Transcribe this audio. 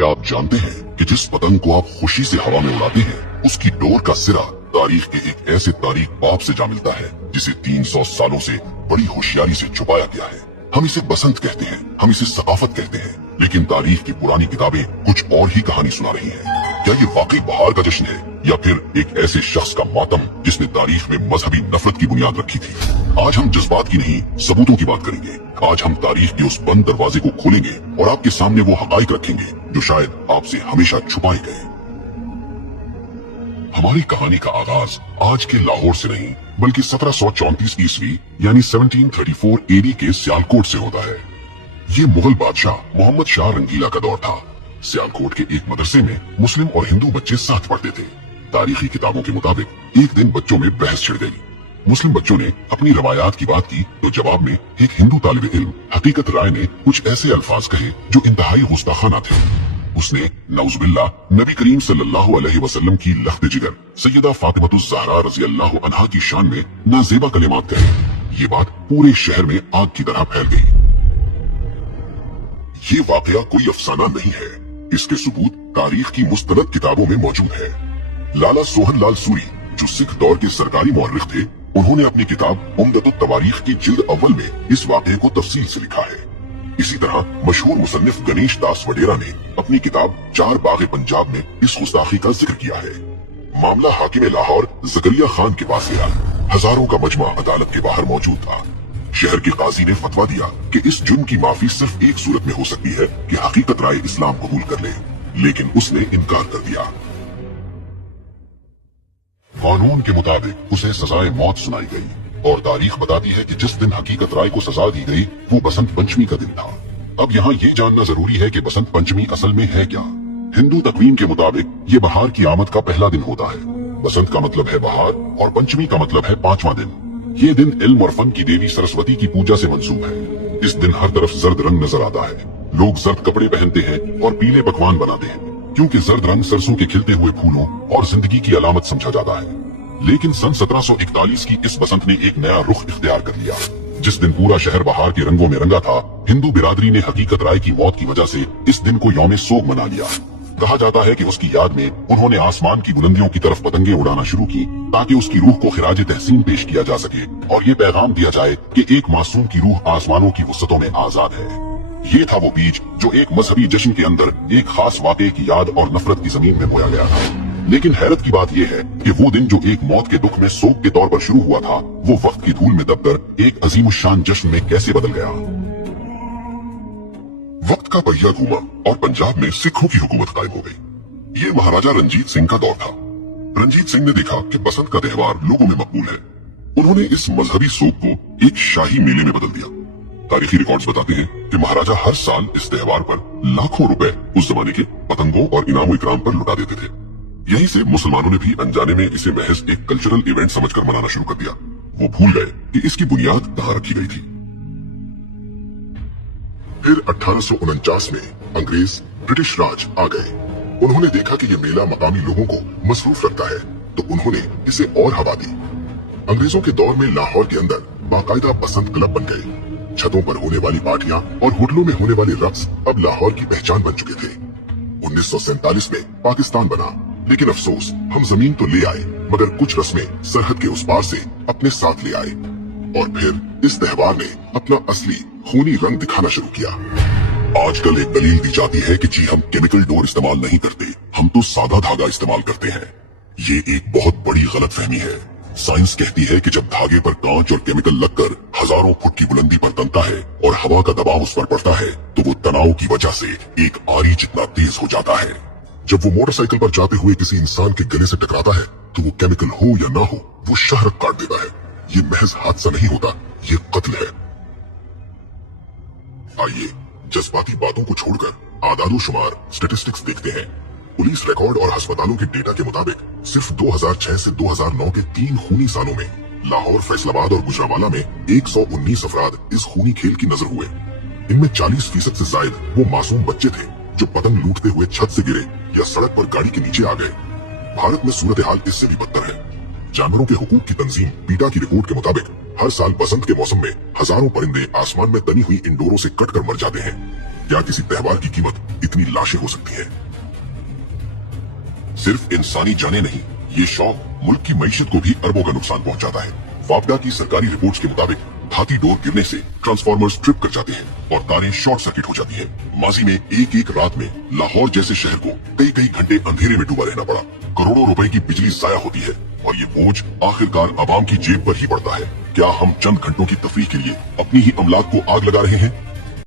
क्या आप जानते हैं कि जिस पतंग को आप खुशी से हवा में उड़ाते हैं उसकी डोर का सिरा तारीख के एक ऐसे तारीख बाप से जा मिलता है जिसे 300 सालों से बड़ी होशियारी से छुपाया गया है। हम इसे बसंत कहते हैं, हम इसे सकाफत कहते हैं, लेकिन तारीख की पुरानी किताबें कुछ और ही कहानी सुना रही हैं। क्या ये वाकई बहार का जश्न है या फिर एक ऐसे शख्स का मातम जिसने तारीख में मजहबी नफरत की बुनियाद रखी थी? आज हम जज्बात की नहीं सबूतों की बात करेंगे। आज हम तारीख के उस बंद दरवाजे को खोलेंगे और आपके सामने वो हकाइक रखेंगे जो शायद आपसे हमेशा छुपाए गए। हमारी कहानी का आगाज आज के लाहौर से नहीं बल्कि 1734 ईस्वी यानी 1734 एडी के सियालकोट से होता है। ये मुगल बादशाह मोहम्मद शाह रंगीला का दौर था। सियालकोट के एक मदरसे में मुस्लिम और हिंदू बच्चे साथ पढ़ते थे। तारीखी किताबों के मुताबिक एक दिन बच्चों में बहस छिड़ गई। मुस्लिम बच्चों ने अपनी रवायात की बात की तो जवाब में एक हिंदू तालिब इल्म हकीकत राय ने कुछ ऐसे अल्फाज कहे जो इंतहाई गुस्ताखाना थे। उसने नौजुबिल्ला नबी करीम सल्लल्लाहु अलैहि वसल्लम की लख्त जिगर सैयदा फातिमतुज़ ज़हरा रज़ी अल्लाह अन्हा की शान में नाज़ेबा कलिमात कहे। ये बात पूरे शहर में आग की तरह फैल गई। ये वाकया कोई अफसाना नहीं है, इसके सबूत तारीख की मुस्तनद किताबों में मौजूद है। लाला सोहन लाल सूरी जो सिख दौर के सरकारी मौर्रिख थे, उन्होंने अपनी किताब उम्दतुत तवारीख की जिल्द अव्वल में इस वाकये को तफसील से लिखा है। इसी तरह मशहूर मुसन्निफ गणेश दास वडेरा ने अपनी किताब चार बाग़े पंजाब में इस गुस्ताखी का जिक्र किया है। मामला हाकिम लाहौर जकरिया खान के पास गया। हजारों का मजमा अदालत के बाहर मौजूद था। शहर के काजी ने फतवा दिया कि इस जुर्म की माफी सिर्फ एक सूरत में हो सकती है कि हकीकत राय इस्लाम कबूल कर ले, लेकिन उसने इनकार कर दिया। कानून के मुताबिक उसे सजाए मौत सुनाई गई और तारीख बताती है कि जिस दिन हकीकत राय को सजा दी गई वो बसंत पंचमी का दिन था। अब यहाँ ये जानना जरूरी है कि बसंत पंचमी असल में है क्या। हिंदू तकवीम के मुताबिक ये बहार की आमद का पहला दिन होता है। बसंत का मतलब है बहार और पंचमी का मतलब है 5वां दिन। ये दिन इल्म और फन की देवी सरस्वती की पूजा से मंसूब है। इस दिन हर तरफ जर्द रंग नजर आता है। लोग जर्द कपड़े पहनते हैं और पीले पकवान बनाते हैं क्योंकि जर्द रंग सरसों के खिलते हुए फूलों और जिंदगी की अलामत समझा जाता है। लेकिन सन 1741 की इस बसंत ने एक नया रुख इख्तियार कर लिया। जिस दिन पूरा शहर बहार के रंगों में रंगा था, हिंदू बिरादरी ने हकीकत राय की मौत की वजह से इस दिन को यौम सोग मना लिया। कहा जाता है कि उसकी याद में उन्होंने आसमान की बुलंदियों की तरफ पतंगे उड़ाना शुरू की ताकि उसकी रूह को खिराज तहसीन पेश किया जा सके और ये पैगाम दिया जाए कि एक मासूम की रूह आसमानों की वसतों में आजाद है। ये था वो बीज जो एक मजहबी जश्न के अंदर एक खास वाक़े की याद और नफरत की जमीन में बोया गया था। लेकिन हैरत की बात यह है कि वो दिन जो एक मौत के दुख में सोग के तौर पर शुरू हुआ था, वो वक्त की धूल में दबकर एक अजीमुशान जश्न में कैसे बदल गया। वक्त का पहिया घूमा और पंजाब में सिखों की हुकूमत कायम हो गई। ये महाराजा रंजीत सिंह का दौर था। रंजीत सिंह ने देखा कि बसंत का त्योहार लोगों में मकबूल है। उन्होंने इस मजहबी सोग को एक शाही मेले में बदल दिया। तारीखी रिकॉर्ड्स बताते हैं कि महाराजा हर साल इस त्योहार पर लाखों रुपए उस जमाने के पतंगों और इनाम इकराम पर लुटा देते थे। यहीं से मुसलमानों ने भी अनजाने में इसे महज एक कल्चरल इवेंट समझकर मनाना शुरू कर दिया। वो भूल गए कि इसकी बुनियाद कहाँ रखी गई थी। फिर 1849 में अंग्रेज ब्रिटिश राज आ गए। उन्होंने देखा कि ये मेला मकामी लोगों को मसरूफ रखता है तो उन्होंने इसे और हवा दी। अंग्रेजों के दौर में लाहौर के अंदर बाकायदा बसंत क्लब बन गए। छतों पर होने वाली पार्टियां और होटलों में होने वाले रक्स अब लाहौर की पहचान बन चुके थे। 1947 में पाकिस्तान बना, लेकिन अफसोस हम जमीन तो ले आए मगर कुछ रस्में सरहद के उस पार से अपने साथ ले आए और फिर इस त्योहार ने अपना असली खूनी रंग दिखाना शुरू किया। आजकल एक दलील दी जाती है कि जी हम केमिकल डोर इस्तेमाल नहीं करते, हम तो सादा धागा इस्तेमाल करते हैं। ये एक बहुत बड़ी गलतफहमी है। साइंस कहती है कि जब धागे पर कांच और केमिकल लगकर हजारों फुट की बुलंदी पर तनता है और हवा का दबाव उस पर पड़ता है तो वो तनाव की वजह से एक आरी जितना तेज हो जाता है। जब वो मोटरसाइकिल पर जाते हुए किसी इंसान के गले से टकराता है तो वो केमिकल हो या ना हो वो शाहरग काट देता है। ये महज हादसा नहीं होता, ये कत्ल है। आइए जज्बाती बातों को छोड़कर आदादो शुमार स्टेटिस्टिक्स देखते हैं। पुलिस रिकॉर्ड और अस्पतालों के डेटा के मुताबिक सिर्फ 2006 से 2009 के 3 खूनी सालों में लाहौर, फैसलाबाद और गुजरांवाला में 119 अफराद इस खूनी खेल की नजर हुए। इनमें 40% से ज्यादा वो मासूम बच्चे थे जो पतंग लूटते हुए छत से गिरे या सड़क पर गाड़ी के नीचे आ गए। भारत में सूरत हाल इससे भी बदतर है। जानवरों के हुकूक की तंजीम पीटा की रिपोर्ट के मुताबिक हर साल बसंत के मौसम में हजारों परिंदे आसमान में तनी हुई इंडोरों से कटकर मर जाते हैं। क्या किसी त्योहार की कीमत इतनी लाशें हो सकती है? सिर्फ इंसानी जाने नहीं, ये शौक मुल्क की मईशत को भी अरबों का नुकसान पहुंचाता है। वापडा की सरकारी रिपोर्ट्स के मुताबिक हाथी डोर गिरने से ट्रांसफार्मर्स ट्रिप कर जाते हैं और तारें शॉर्ट सर्किट हो जाती हैं। माजी में एक रात में लाहौर जैसे शहर को कई घंटे अंधेरे में डूबा रहना पड़ा। करोड़ों रुपए की बिजली जाया होती है और ये बोझ आखिरकार आवाम की जेब पर ही पड़ता है। क्या हम चंद घंटों की तफरीह के लिए अपनी ही अमलाक को आग लगा रहे हैं?